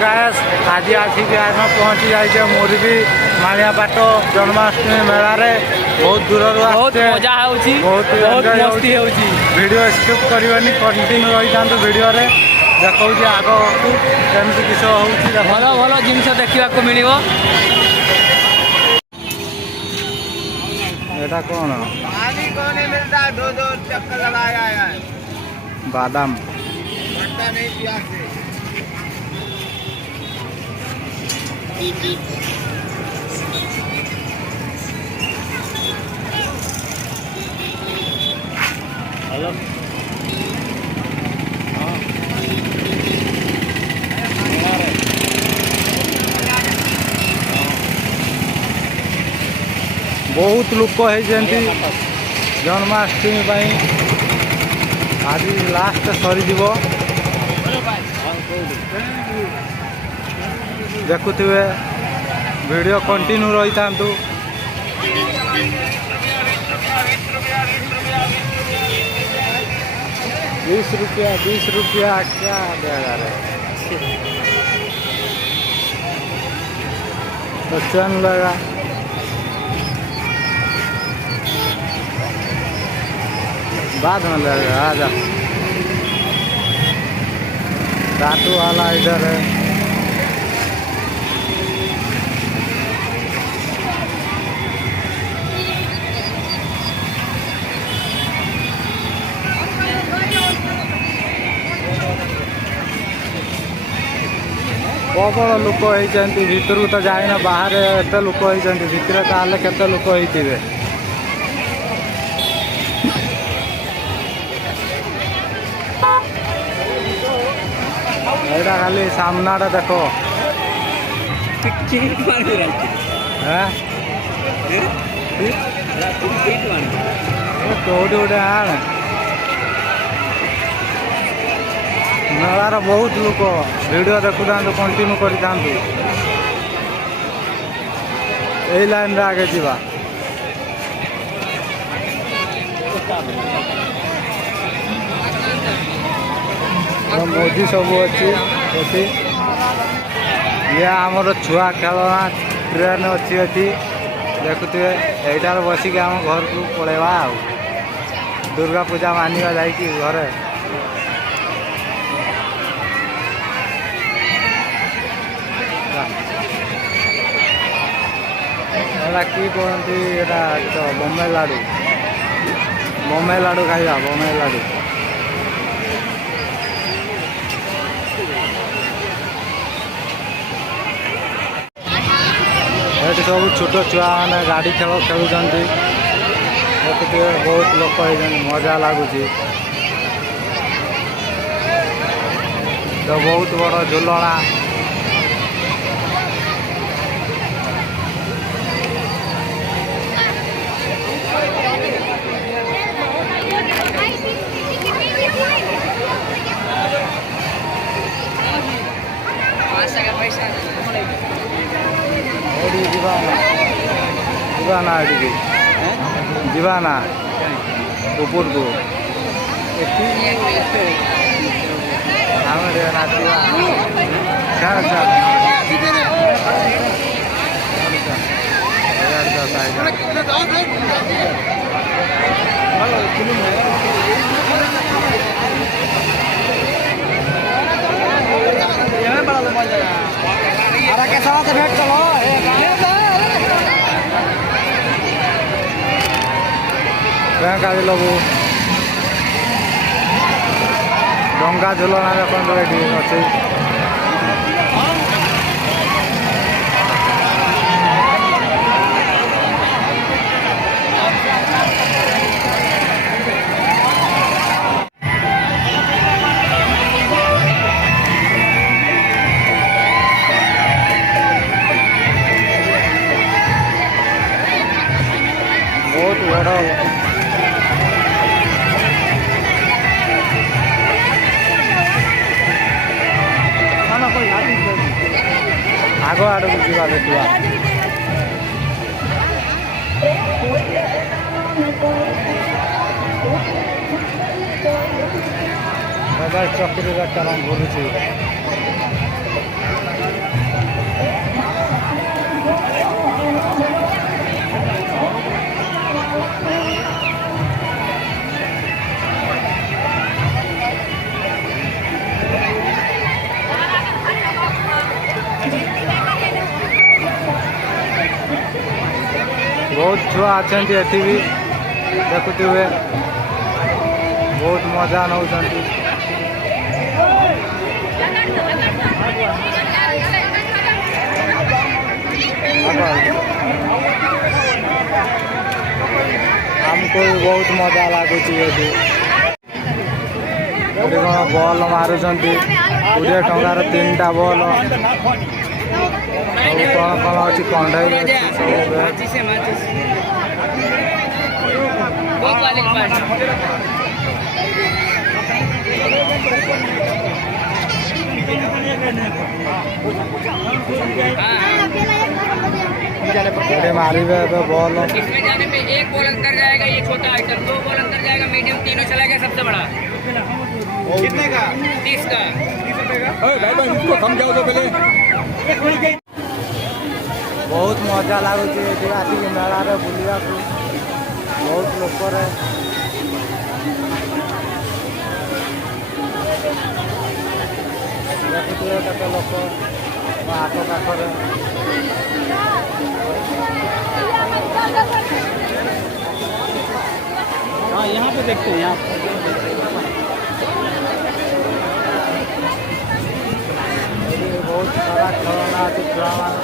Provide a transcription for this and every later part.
Guys आज आसिक आम पहुँची जाइए मोरबी माणियापाट जन्माष्टमी मेला रे बहुत दूर बहुत मजा होची बहुत मस्ती होची वीडियो स्किप करवानी कंटिन्यू रही था वीडियो रे देखो आग केमती किस हो भल भल जिन देखा मिल एटा कौन पानी कौन मिलता है 2-2 चक्कर लगाया है बादाम घंटा नहीं पिया से हेलो बहुत लोक होती जन्माष्टमी आज लास्ट सरी देखुवे वीडियो कंटिन्यू रही था 20 रुपया क्या देगा रे तो चैन लगा बाद में लगेगा आजा टाटू वाला इधर है प्रबल लोक होती भितर तो जाए बाहर एत लोक होती भितर ताल केते लोक होते एटा खाली सामनाटा देख कौटी गोटे आण मेलार बहुत लोक वीडियो देखु था कंटिन्यू कर लाइन रे आगे जा मोदी सब अच्छी ये आमर छुआ खेलना ट्रेन अच्छी देखुए यहीटार बसिक आम घर को पलैवा दुर्गा पूजा मानिवा जाइए घरे कि कहती तो बम्बई लाडू खाइबा बम्बई लाडू ये सब छोट छुआ मैंने गाड़ी खेल खेलुंट बहुत लोक मजा लगुच तो बहुत बड़ झुलना जीवाना ऊपर को भेट चलो लबू डंगा झुलना अच्छे बहुत बड़ा आग आड़ को जा देखा चक्री घुरुची बहुत छुआ अच्छा एटी भी देखुवे बहुत मजा नौ हमको भी बहुत मजा लगुच बल मारुंट 20 टंकार 3टा बल कौन कौन अच्छी कंडई मारे बॉल इसमें जाने पे एक बॉल अंदर जाएगा, ये छोटा आइटम 2 बॉल अंदर जाएगा, मीडियम तीनों चला गया, सबसे बड़ा कितने का 30 का। भाई इसको समझाओ तो पहले। बहुत मजा लगुच आसिक मेला बुलवा बहुत लोक देखुए कत लोक हाथ पाखर हाँ यहाँ पे देखते हैं यहाँ बहुत सारा खेलना अच्छे छुआ मान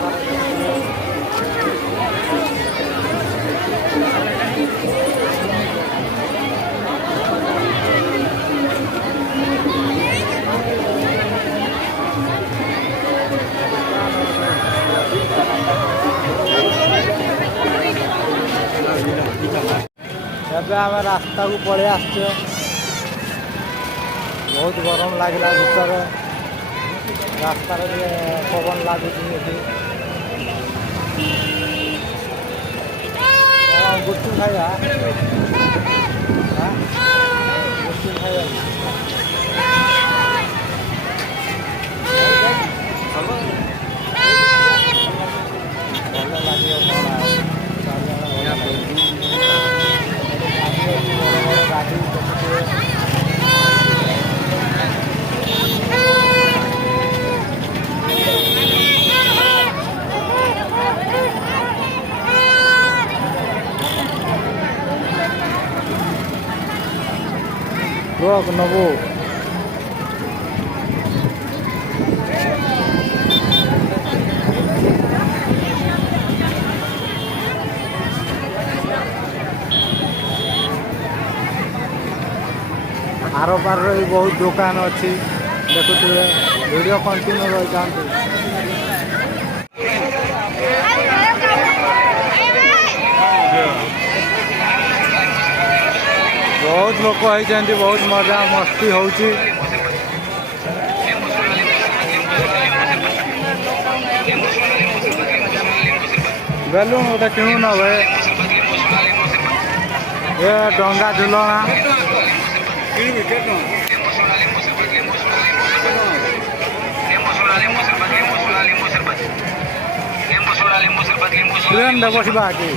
आम रास्ता को पलि आसचे बहुत गरम लगला भीतर रास्ता पवन लगुच गुटू खाइबा गुटू खाइबा भल लगे गाड़ी रोक नबू आर पार भी बहुत दुकान अच्छी देखुए वीडियो कंटिन्यू रही जाते बहुत लोक होती बहुत मजा मस्ती होची बेलून गोटे किणु न ये डंगा झुलना ट्रेन बसवा कि